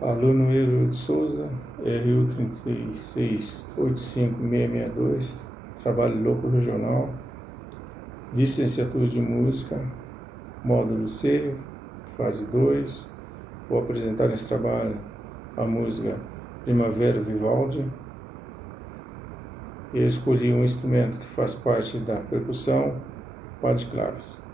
Aluno Eiro de Souza, RU 3685662, trabalho loco regional, licenciatura de música, módulo C, fase 2. Vou apresentar nesse trabalho a música Primavera Vivaldi. Eu escolhi um instrumento que faz parte da percussão, pá de claves.